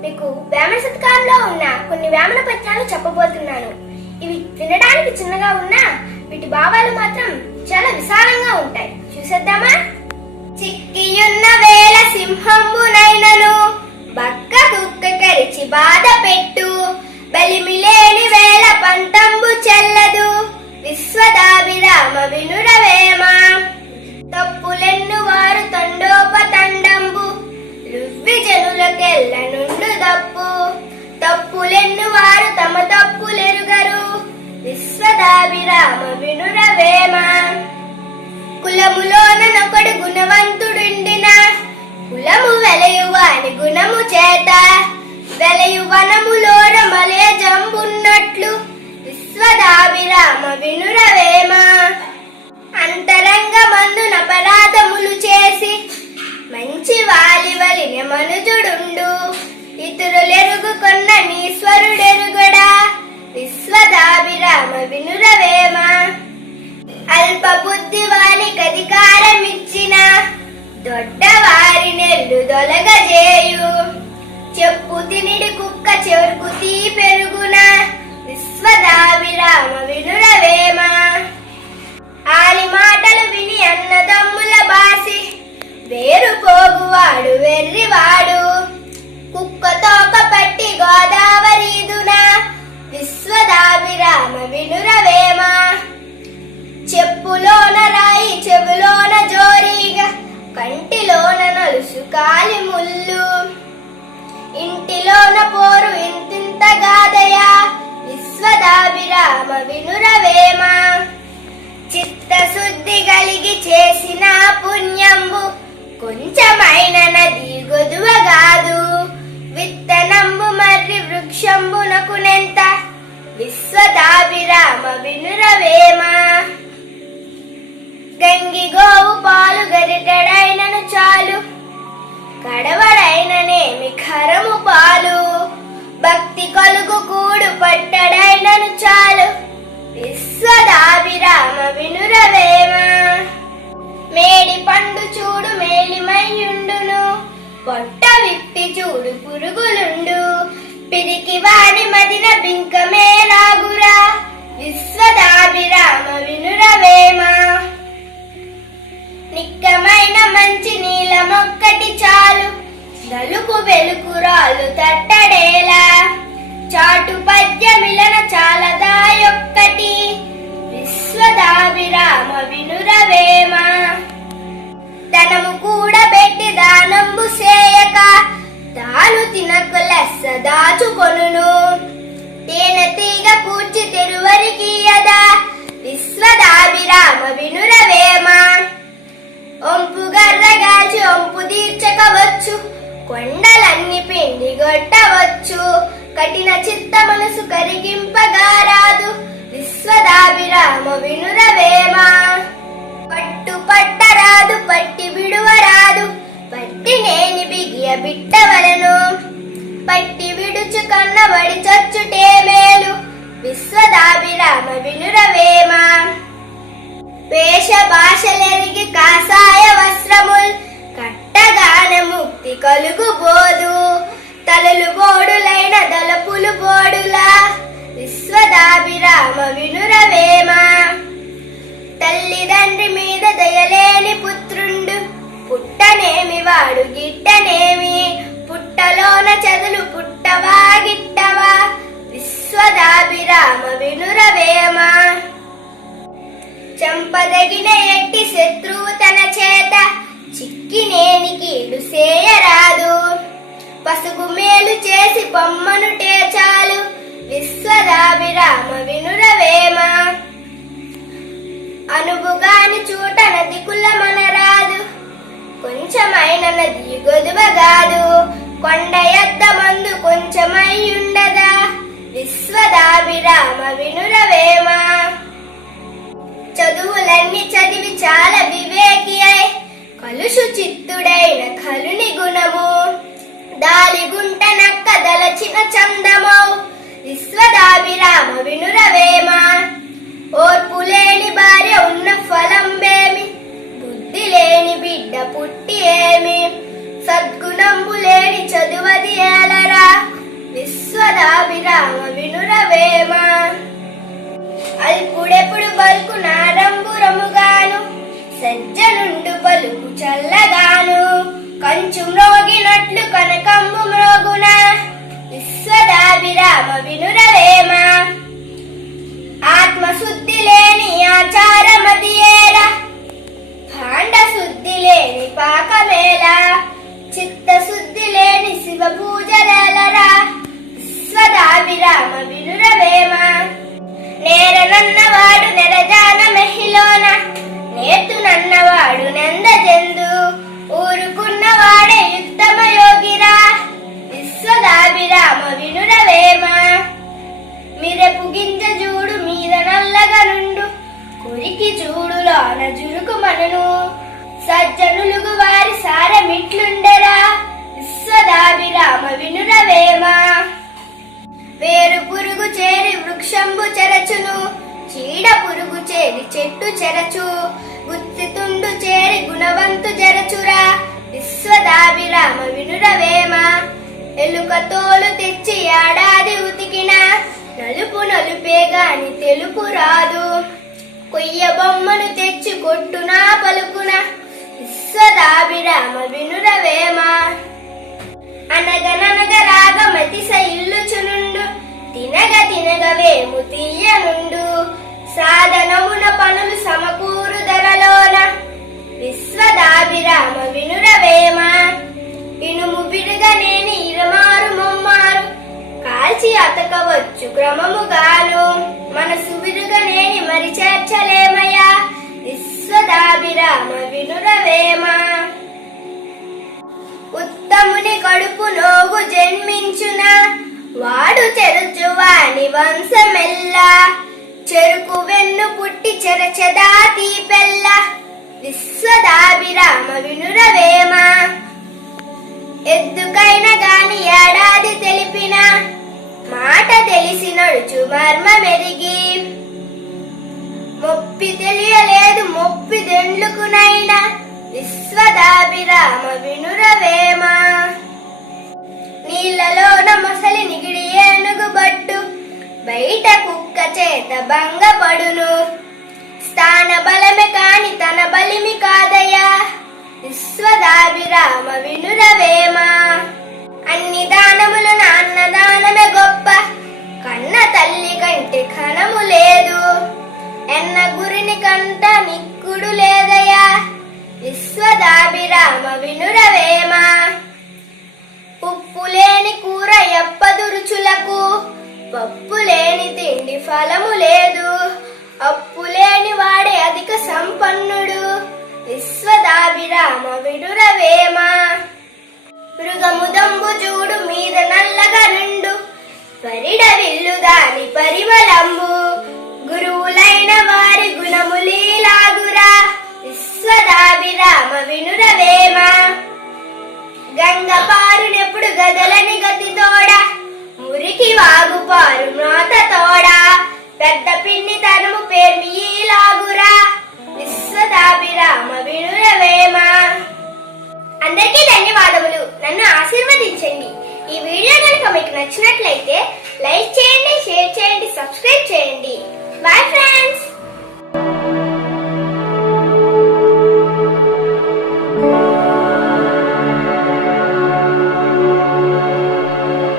మీకు వేమన శతకాల్లో ఉన్న కొన్ని వేమన పద్యాలు చెప్పబోతున్నాను. ఇవి తినడానికి చిన్నగా ఉన్నా వీటి భావాలు మాత్రం చాలా విశాలంగా ఉంటాయి. చూసేద్దామా? చిక్కియున్న వేల సింహంబునైనను బక్క కుక్క కరిచి బాధ పెట్టు. శ్రీరామ వినురవేమ? కులములోనొకడు గుణవంతుడుండిన కులము వెలయువాని గుణము చేత వెలయు వనములో రమలే జంబున్నట్లు విశ్వదాభిరామ వినురవేమ? తొలగజేయు. దొలగజేయు చెప్పు తినిడి కుక్క చెరుకు తీ పెరుగున. విశ్వదాభిరామ వినురవేమ ఆని మాటలు విని అన్నదమ్ముల బాసి. వేరు పోగువాడు వెర్రివాడు. కుక్క తోక పట్టి గోదావరీదున. విశ్వదాభిరామ వినురవేమ చెప్పులోన రాయి చెవులోన జోరీగా. కంటిలోన నలుసు కాలి ముళ్ళు. ఇంటిలోన పోరు ఇంతింత గాదయా విశ్వదాభిరామ వినురవేమ. చిత్తశుద్ధి కలిగి చేసిన పుణ్యంబు కొంచెమైన నది గొదువగాదు విత్తనంబు మర్రి వృక్షంబునకునెంత విశ్వదాభిరామ వినురవేమ. దంగి గోవు పాలు గరిటడైనను చాలు. కడవడైననేమి ఖరము పాలు? భక్తి కొలుగు కూడు పట్టడైనను చాలు. నలుపు తట్టడేలా? చాటు పద్యమిలన చాలదాయొక్కటి విశ్వదాభిరామ వినురవేమా? పిండి గొట్టవచ్చు కఠిన చిత్త మనసు కరిగింపగారాదు. విశ్వదాభిరామ వినురవేమ. పట్టు పట్టరాదు పట్టి విడువరాదు. పట్టి నేని బిగియ బిట్టవలను పట్టి విడుచు కన్న వడి చచ్చుటే మేలు. విశ్వదాభిరామ వినురవేమా. వేష భాషలెరిగి కాసాయ వస్త్రముల్. కట్టగాన ముక్తి కలుగుబోదు తలలు బోడులైన దళపులు బోడులా. విశ్వదాభిరామ వినురవేమ. తల్లిదండ్రి మీద దయలేని పుత్రుండు. పుట్టనేమి వాడు గిట్టనేమి. పుట్టలోన చదులు పుట్టవా గిట్టవా. విశ్వదాభిరామ అనువుగాని చూట నది కులమనరాదు కొంచెమైన నది గొదువగాదు. కొండ ఎద్ద మందు కొంచెమై ఉండదా విశ్వదాభిరామ వినురవేమా? చదువులన్నీ చదివి చాలా వివేకి అయి కలుషు చిత్తుడైన కలుని గుణము. దాలిగుంట నక్క దలచిన చందమౌ విశ్వదాభిరామ వినురవేమా? ఓర్పు లేని భార్య ఉన్న ఫలం బేమి బుద్ధి లేని బిడ్డ పుట్టి ఏమి పాకమేలా చిత్తశుద్ధి చిత్త శుద్ధి లేని శివ పూజలరా విశ్వదాభిరామ వినురవేమ. నేరనన్నవాడు నెరజాన మెహిలోన నేతు నన్నవాడు నందజందు. ఊరుకున్నవాడే యుద్ధమ యోగిరా విశ్వదాభిరామ వినురవేమ. మిరపు గింజ చూడు మీద నల్లగనుండు కురికి చూడు చూడులోన జురుకుమనను. సజ్జనులుగు వారి సారమిట్లుండెరా? విశ్వదాభిరామ వినురవేమ వేరు పురుగు చేరి వృక్షంబు చెరచును చీడ పురుగు చేరి చెట్టు చెరచు గుత్తి తుండు చేరి గుణవంతు జరచురా? విశ్వదాభిరామ వినురవేమ ఎలుక తోలు తెచ్చి ఏడాది ఉతికిన నలుపు నలుపే గాని తెలుపు రాదు. కొయ్య బొమ్మను తెచ్చి కొట్టునా పలుకు విశ్వదాభిరామ వినురవేమ అనగననగ రాగమతి ఇల్లుచునుండు తినగ తినగ వేము తీయనుండు. సాధనమున పనులు సమకూరు ధరలోన విశ్వదాభిరామ విను కడుపు నోగు జన్మించున? వాడు చెరుచువాని వంశమెల్లా. చెరుకు వెన్ను పుట్టి చెరచెదా తీపెల్ల. విశ్వదాభిరామ వినురవేమ? ఎద్దుకైన గాని ఏడాది తెలిపిన మాట తెలిసి నడుచు మర్మ మెరిగి మొప్పి తెలియలేదు మొప్పి దెండ్లుకునైనా విశ్వదాభిరామ వినురవేమ? నీళ్ళలోన మొసలి నిగిడి ఏనుగు బట్టు బయట కుక్క చేత భంగపడును. స్థాన బలమే కాని తన బలిమి కాదయ్యా. విశ్వదాభిరామ వినురవేమా. అన్ని దానములను అన్నదానమే గొప్ప. కన్న తల్లి కంటే ఘనము లేదు. ఎన్న గురిని కంట నిక్కుడు లేదయ్యా. విశ్వదాభిరామ వినురవేమా. లేని కూర ఎప్పదు రుచులకు? పప్పు లేని తిండి ఫలము లేదు. అప్పు లేని వాడే అధిక సంపన్నుడు. విశ్వదాభిరామ విడురవేమ. మృగముదంబు చూడు మీద నల్లగా రెండు. పరిడ విల్లు దాని పరిమళంబు. గురువులైన వారి గుణములీలాగురా విశ్వదాభిరామ వినురవేమ. గంగ కదలని గతి తోడ మురికి వాగుపారు మ్రోత తోడ. పెద్ద పిన్ని తనుము పేర్మిలాగురా విశ్వతాభిరామ వినురవేమ అందరికీ ధన్యవాదములు. నన్ను ఆశీర్వదించండి. ఈ వీడియో కనుక మీకు నచ్చినట్లయితే లైక్ చేయండి షేర్ చేయండి సబ్స్క్రైబ్ చేయండి. Bye friends!